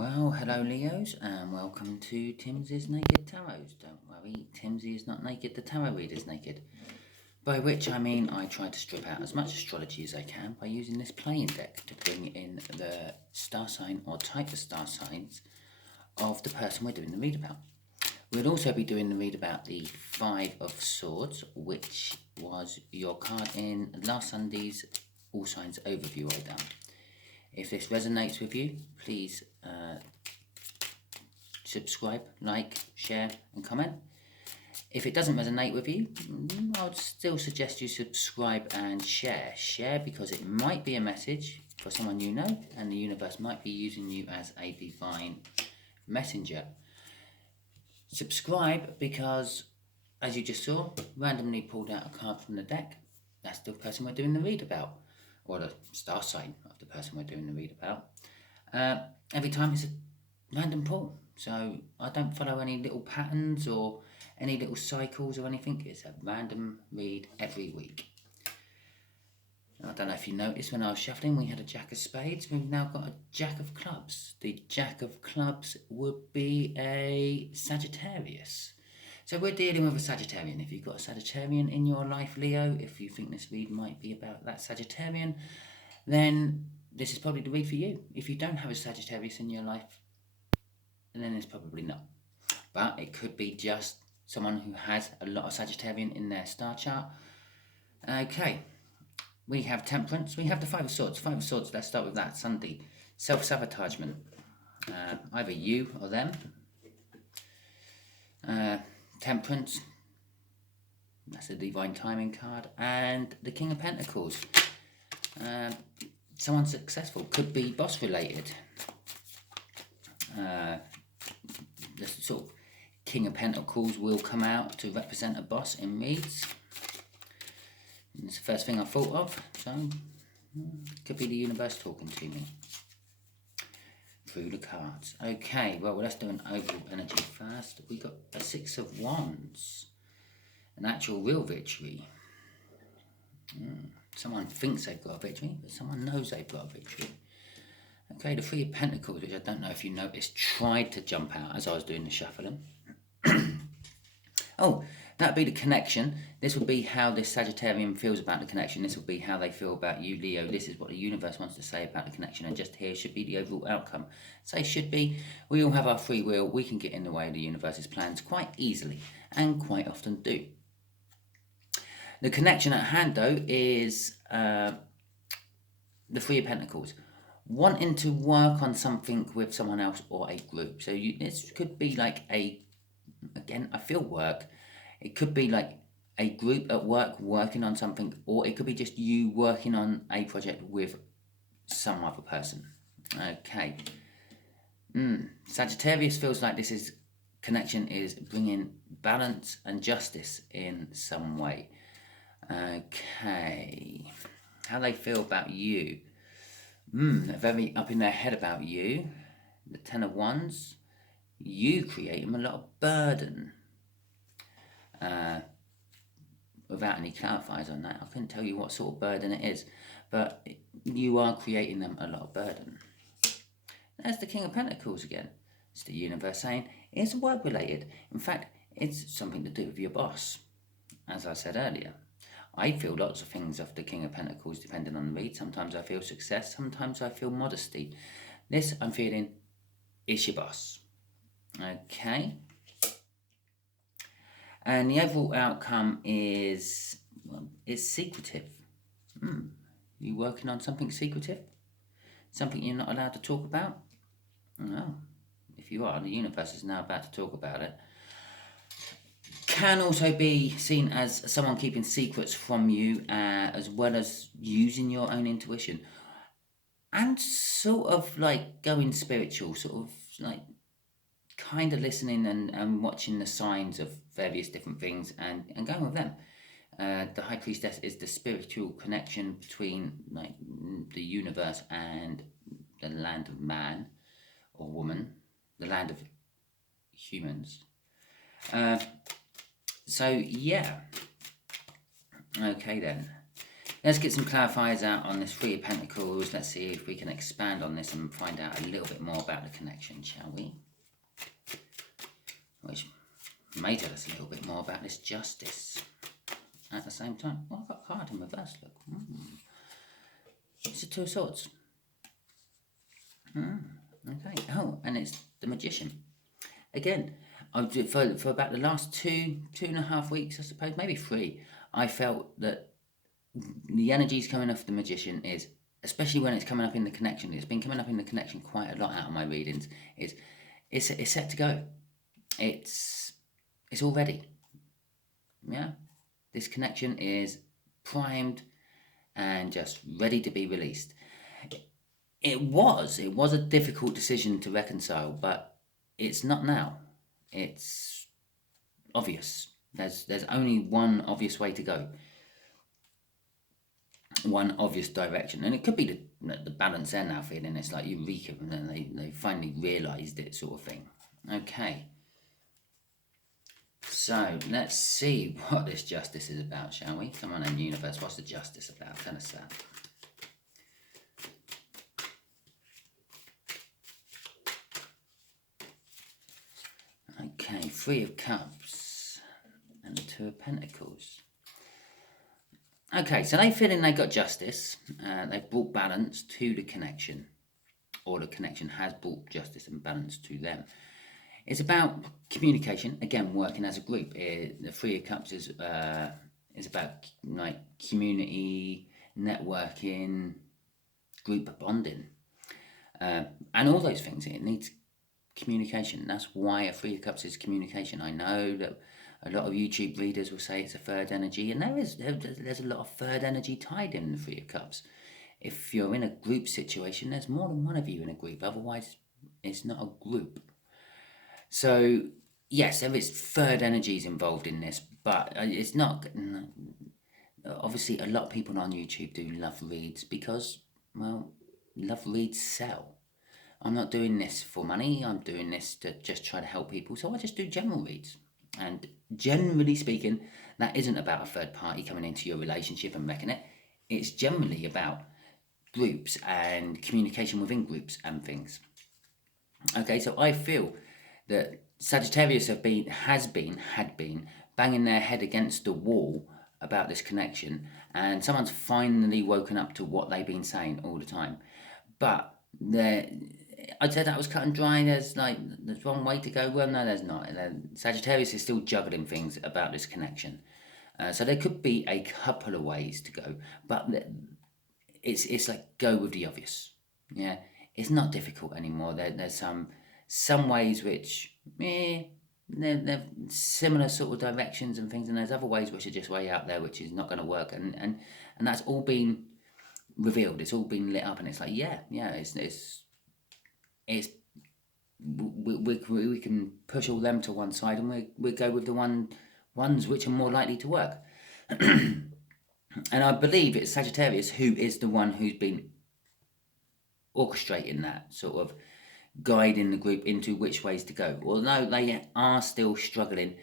Well, hello Leos, and welcome to Timsy's Naked Tarot. Don't worry, Timsy is not naked, the tarot reader's naked. By which I mean I try to strip out as much astrology as I can by using this playing deck to bring in the star sign or type of star signs of the person we're doing the read about. We'll also be doing the read about the Five of Swords, which was your card in last Sunday's All Signs Overview I done. If this resonates with you, please subscribe, like, share and comment. If it doesn't resonate with you, I would still suggest you subscribe and share. Share because it might be a message for someone you know, and the universe might be using you as a divine messenger. Subscribe because, as you just saw, randomly pulled out a card from the deck. That's the person we're doing the read about, or the star sign of the person we're doing the read about. Every time it's a random pull, so I don't follow any little patterns or any little cycles or anything. It's a random read every week. I don't know if you noticed when I was shuffling, we had a Jack of Spades. We've now got a Jack of Clubs. The Jack of Clubs would be a Sagittarius. So we're dealing with a Sagittarian. If you've got a Sagittarian in your life, Leo, if you think this read might be about that Sagittarian, then this is probably the read for you. If you don't have a Sagittarius in your life, then it's probably not. But it could be just someone who has a lot of Sagittarian in their star chart. Okay. We have Temperance. We have the Five of Swords. Five of Swords, let's start with that. Sunday. Self-sabotagement. Either you or them. Temperance. That's a divine timing card. And the King of Pentacles. Someone successful. Could be boss related. The sort of King of Pentacles will come out to represent a boss in reads. It's the first thing I thought of, so it could be the universe talking to me through the cards. Okay, well, let's do an overall energy first. We got a Six of Wands, an actual real victory. Someone thinks they've got a victory, but someone knows they've got a victory. Okay, the Three of Pentacles, which I don't know if you noticed, tried to jump out as I was doing the shuffling. Oh, that'd be the connection. This would be how this Sagittarian feels about the connection. This would be how they feel about you, Leo. This is what the universe wants to say about the connection. And just here should be the overall outcome. Say should be. We all have our free will. We can get in the way of the universe's plans quite easily and quite often do. The connection at hand, though, is the Three of Pentacles. Wanting to work on something with someone else or a group. So this could be like again, I feel work. It could be like a group at work working on something, or it could be just you working on a project with some other person. Okay. Sagittarius feels like this is connection is bringing balance and justice in some way. Okay. How they feel about you. They're very up in their head about you. The Ten of Wands. You create them a lot of burden. Without any clarifiers on that, I couldn't tell you what sort of burden it is, but you are creating them a lot of burden. There's the King of Pentacles again. It's the universe saying it's work related. In fact, it's something to do with your boss. As I said earlier, I feel lots of things off the King of Pentacles depending on the read. Sometimes I feel success, sometimes I feel modesty. This I'm feeling is your boss. Okay. And the overall outcome is secretive. You working on something secretive? Something you're not allowed to talk about? No. If you are, the universe is now about to talk about it. Can also be seen as someone keeping secrets from you, as well as using your own intuition. And sort of like going spiritual, sort of like kind of listening and watching the signs of various different things and going with them. The High Priestess is the spiritual connection between like the universe and the land of man or woman, the land of humans. So yeah. Okay then. Let's get some clarifiers out on this Three of Pentacles. Let's see if we can expand on this and find out a little bit more about the connection, shall we? Which may tell us a little bit more about this Justice at the same time. Oh, I've got a card in reverse, look. It's a Two of Swords. Okay. Oh, and it's the Magician. Again, for about the last two and a half weeks, I suppose, maybe 3, I felt that the energies coming off the Magician is, especially when it's coming up in the connection, it's been coming up in the connection quite a lot out of my readings, it's set to go. It's all ready. Yeah? This connection is primed and just ready to be released. It was a difficult decision to reconcile, but it's not now. It's obvious. There's only one obvious way to go. One obvious direction, and it could be the balance they're now feeling. It's like eureka, and then they finally realised it, sort of thing. Okay, so let's see what this Justice is about, shall we? Come on in, universe, what's the Justice about? Tell us that. Okay, Three of Cups and the Two of Pentacles. Okay, so they're feeling they got justice. They've brought balance to the connection, or the connection has brought justice and balance to them. It's about communication, again, working as a group. The Three of Cups is about like community, networking, group bonding, and all those things. It needs communication. That's why a Three of Cups is communication. I know that a lot of YouTube readers will say it's a third energy, and there's a lot of third energy tied in the Three of Cups. If you're in a group situation, there's more than one of you in a group. Otherwise, it's not a group. So, yes, there is third energies involved in this, but it's not. Obviously, a lot of people on YouTube do love reads because, well, love reads sell. I'm not doing this for money. I'm doing this to just try to help people. So I just do general reads. And generally speaking, that isn't about a third party coming into your relationship and wrecking it. It's generally about groups and communication within groups and things. Okay, so I feel that Sagittarius had been banging their head against the wall about this connection, and someone's finally woken up to what they've been saying all the time. But I'd say that was cut and dry. There's one way to go. Well, no, there's not. Sagittarius is still juggling things about this connection. So there could be a couple of ways to go, but it's like go with the obvious. Yeah, it's not difficult anymore. There's some ways which they're similar sort of directions and things, and there's other ways which are just way out there which is not going to work, and that's all been revealed. It's all been lit up, and it's like we can push all them to one side, and we go with the ones which are more likely to work. And I believe it's Sagittarius who is the one who's been orchestrating that, sort of guiding the group into which ways to go. Although they are still struggling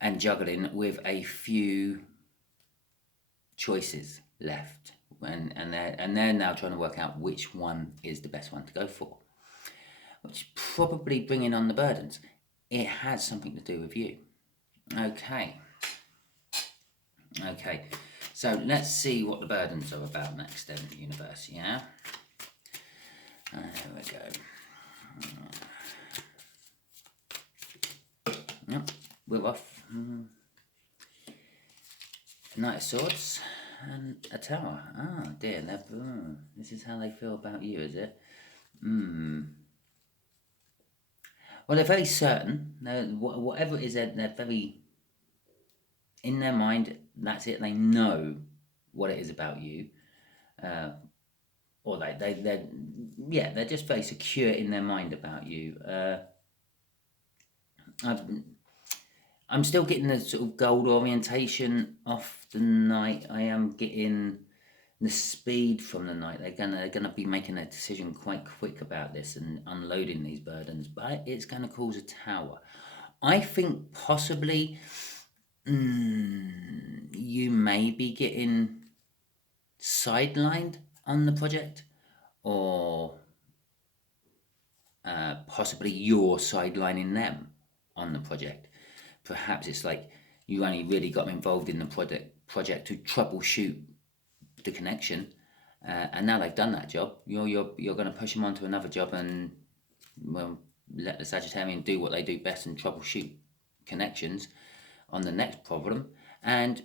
and juggling with a few choices left, and they're now trying to work out which one is the best one to go for, which is probably bringing on the burdens. It has something to do with you. Okay. So let's see what the burdens are about next then, the universe, yeah? There we go. Yep, we're off. Knight of Swords and a Tower. Ah, dear, this is how they feel about you, is it? Well, they're very certain. Whatever it is, they're very in their mind. That's it. They know what it is about you, or they're just very secure in their mind about you. I'm still getting the sort of gold orientation off the Knight. I am getting the speed from the Knight. They're gonna be making a decision quite quick about this and unloading these burdens, but it's gonna cause a Tower. I think possibly you may be getting sidelined on the project, or possibly you're sidelining them on the project. Perhaps it's like you only really got them involved in the project to troubleshoot the connection, and now they've done that job. You're going to push them onto another job and, well, let the Sagittarian do what they do best and troubleshoot connections on the next problem, and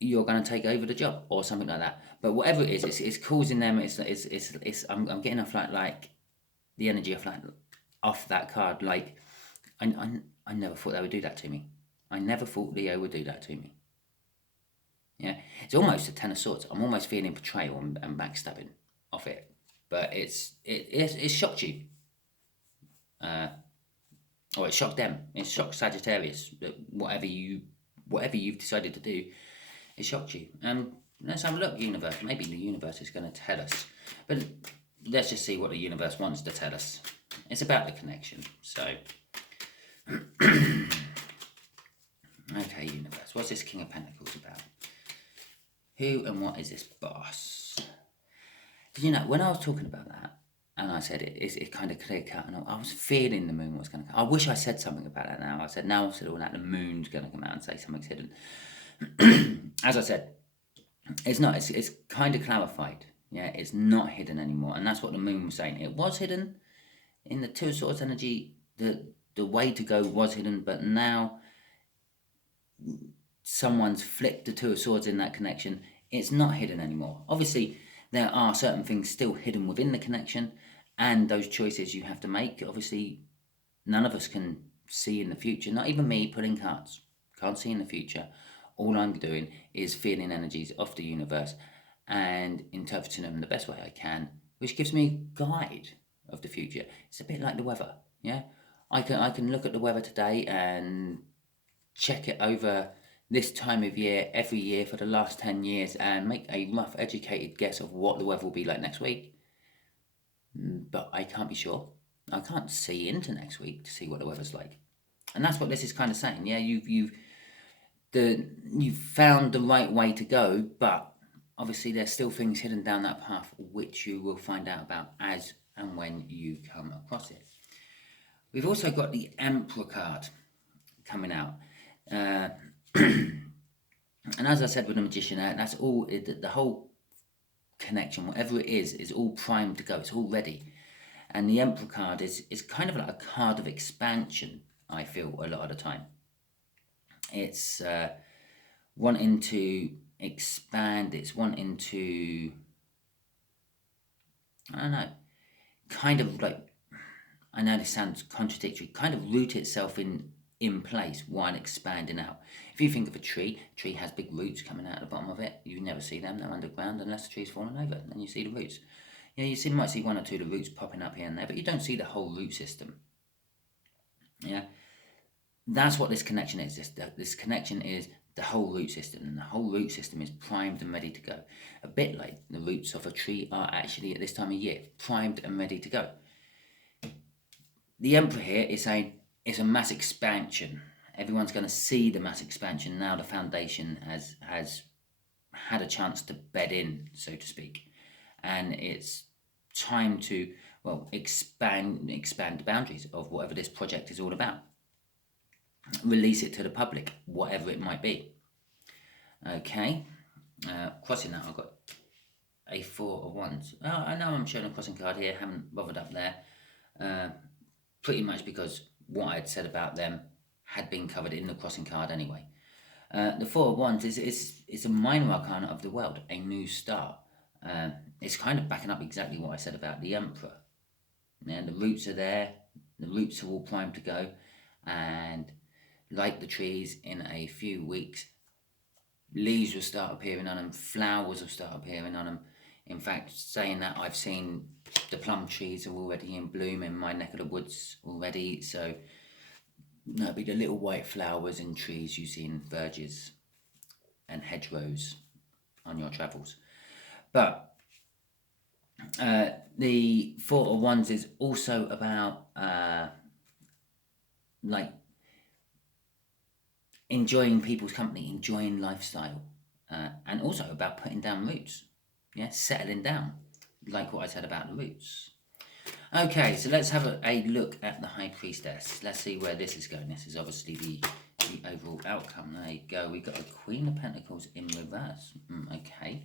you're going to take over the job or something like that. But whatever it is, it's causing them. I'm getting off like the energy of like off that card. Like I never thought they would do that to me. I never thought Leo would do that to me. Yeah, it's almost a Ten of Swords. I'm almost feeling betrayal and backstabbing off it, but it shocked you, or it shocked them. It shocked Sagittarius. That whatever you've decided to do, it shocked you. Let's have a look, universe. Maybe the universe is going to tell us, but let's just see what the universe wants to tell us. It's about the connection. So, okay, universe. What's this King of Pentacles about? Who and what is this boss? Did you know, when I was talking about that, and I said it kind of clear cut, and I was feeling the moon was going to come. I wish I said something about that now. I said all that, the moon's going to come out and say something's hidden. As I said, it's not. It's kind of clarified. Yeah, it's not hidden anymore, and that's what the moon was saying. It was hidden in the Two of Swords energy. The way to go was hidden, but now someone's flipped the Two of Swords in that connection. It's not hidden anymore. Obviously, there are certain things still hidden within the connection, and those choices you have to make. Obviously, none of us can see in the future. Not even me pulling cards. Can't see in the future. All I'm doing is feeling energies of the universe and interpreting them the best way I can, which gives me a guide of the future. It's a bit like the weather. Yeah, I can look at the weather today and check it over this time of year every year for the last 10 years and make a rough educated guess of what the weather will be like next week. But I can't be sure. I can't see into next week to see what the weather's like. And that's what this is kind of saying. Yeah, you've found the right way to go, but obviously there's still things hidden down that path which you will find out about as and when you come across it. We've also got the Emperor card coming out. And as I said with the Magician, that's all, the whole connection, whatever it is all primed to go. It's all ready. And the Emperor card is kind of like a card of expansion, I feel, a lot of the time. It's wanting to expand. It's wanting to, I don't know, kind of like, I know this sounds contradictory, kind of root itself in place while expanding out. If you think of a tree has big roots coming out of the bottom of it. You never see them, they're underground unless the tree's fallen over, then you see the roots. Yeah, you might see one or two of the roots popping up here and there, but you don't see the whole root system. Yeah, that's what this connection is. This connection is the whole root system, and the whole root system is primed and ready to go. A bit like the roots of a tree are actually at this time of year, primed and ready to go. The Emperor here is saying it's a mass expansion. Everyone's going to see the mass expansion now. The foundation has had a chance to bed in, so to speak, and it's time to, well, expand the boundaries of whatever this project is all about. Release it to the public, whatever it might be. Okay, crossing that, I've got a Four of Wands. Oh, I know I'm showing a crossing card here, haven't bothered up there, pretty much because what I had said about them had been covered in the crossing card anyway. The Four of Wands is a minor arcana of the world, a new start. It's kind of backing up exactly what I said about the Emperor. And the roots are there, the roots are all primed to go, and like the trees, in a few weeks, leaves will start appearing on them, flowers will start appearing on them. In fact, saying that, I've seen the plum trees are already in bloom in my neck of the woods already, so that'll be the little white flowers and trees you see in verges and hedgerows on your travels. But the Four of Wands is also about like enjoying people's company, enjoying lifestyle, and also about putting down roots. Yeah, settling down, like what I said about the roots. Okay, so let's have a look at the High Priestess. Let's see where this is going. This is obviously the overall outcome. There you go. We got a Queen of Pentacles in reverse. Okay.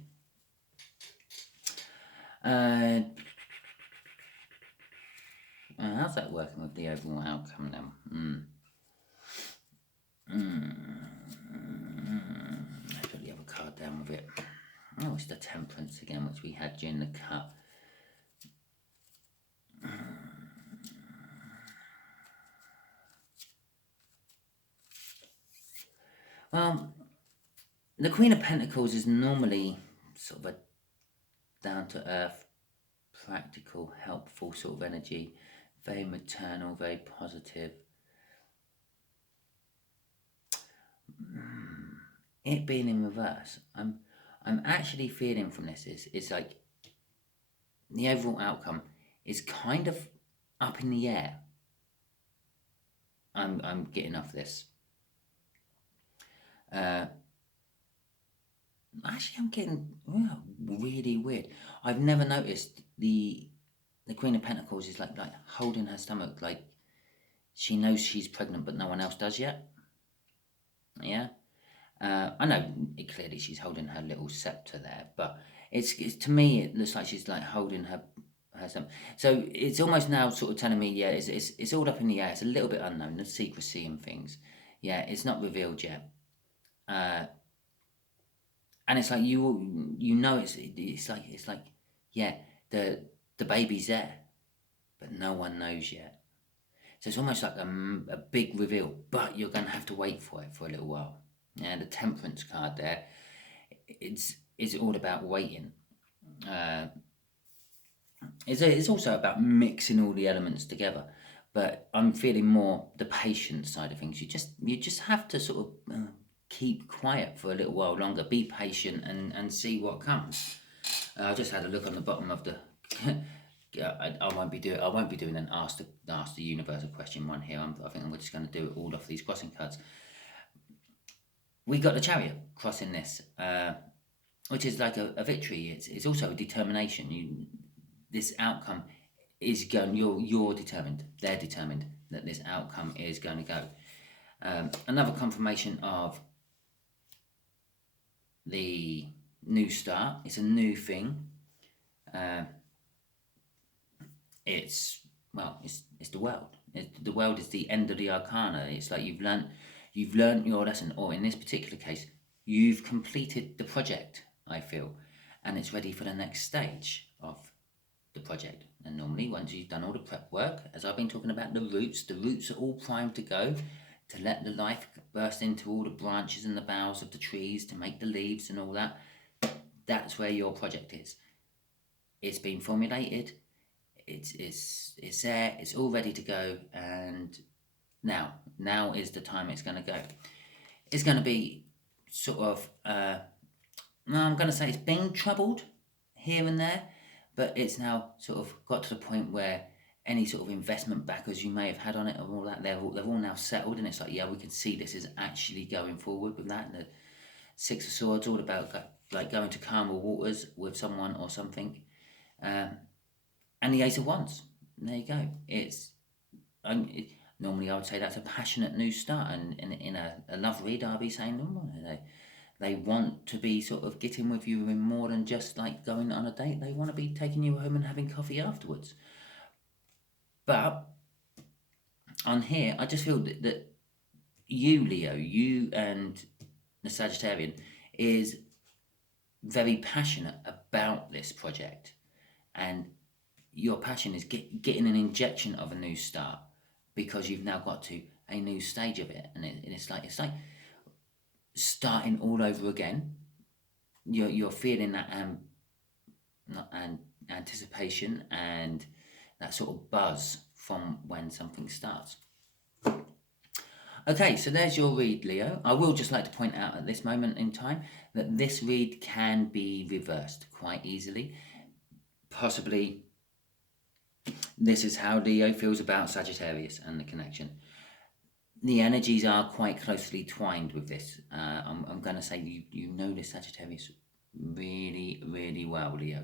How's that working with the overall outcome now? Let's put the other card down with it. Oh, it's the Temperance again, which we had during the cut. Well, the Queen of Pentacles is normally sort of a down-to-earth, practical, helpful sort of energy. Very maternal, very positive. It being in reverse, I'm actually feeling from this is like the overall outcome is kind of up in the air. I'm getting off this. Actually, I'm getting really weird. I've never noticed the Queen of Pentacles is like holding her stomach, like she knows she's pregnant, but no one else does yet. Yeah. I know clearly she's holding her little scepter there, but it's to me it looks like she's like holding her stomach. So it's almost now sort of telling me, yeah, it's all up in the air. It's a little bit unknown, the secrecy and things. Yeah, it's not revealed yet. And it's like you know it's like yeah, the baby's there, but no one knows yet. So it's almost like a big reveal, but you're going to have to wait for it for a little while. Yeah, the Temperance card there, it's all about waiting. It's also about mixing all the elements together, but I'm feeling more the patience side of things. You just have to sort of keep quiet for a little while longer, be patient, and see what comes. I just had a look on the bottom of the. I won't be doing an ask the universe a question one here. I think I'm just going to do it all off these crossing cards. We got the Chariot crossing this, which is like a victory. It's also a determination. This outcome is going. You're determined. They're determined that this outcome is going to go. Another confirmation of the new start. It's a new thing. It's the world. The world is the end of the arcana. It's like you've learned your lesson, or in this particular case, you've completed the project, I feel, and it's ready for the next stage of the project. And normally, once you've done all the prep work, as I've been talking about the roots are all primed to go, to let the life burst into all the branches and the boughs of the trees, to make the leaves and all that. That's where your project is. It's been formulated. It's there. It's all ready to go, and now is the time it's going to go. It's going to be sort of. I'm going to say it's been troubled here and there, but it's now sort of got to the point where any sort of investment backers you may have had on it and all that, they've all now settled, and it's like, yeah, we can see this is actually going forward with that. And the Six of Swords, all about like going to calmer waters with someone or something. And the Ace of Wands, there you go. Normally I would say that's a passionate new start, and in a love read I'll be saying, they want to be sort of getting with you in more than just like going on a date. They want to be taking you home and having coffee afterwards. But on here, I just feel that you, Leo, you and the Sagittarian is very passionate about this project, and your passion is getting an injection of a new start, because you've now got to a new stage of it, and it's like starting all over again. You're feeling that anticipation and that sort of buzz from when something starts. Okay, so there's your read, Leo. I will just like to point out at this moment in time that this read can be reversed quite easily. Possibly this is how Leo feels about Sagittarius and the connection. The energies are quite closely twined with this. I'm going to say you know this Sagittarius really, really well, Leo.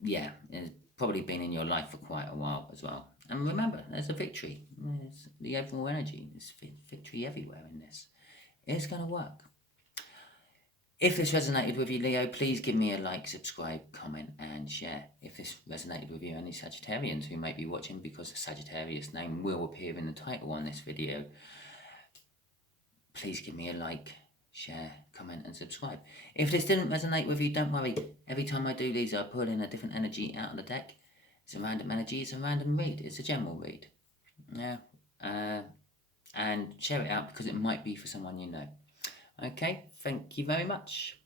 Yeah, it's probably been in your life for quite a while as well. And remember, there's a victory. There's the overall energy. There's victory everywhere in this. It's going to work. If this resonated with you, Leo, please give me a like, subscribe, comment, and share. If this resonated with you, any Sagittarians who may be watching, because the Sagittarius name will appear in the title on this video, please give me a like, share, comment, and subscribe. If this didn't resonate with you, don't worry. Every time I do these, I pull in a different energy out of the deck. It's a random energy, it's a random read, it's a general read. Yeah. And share it out because it might be for someone you know. Okay, thank you very much.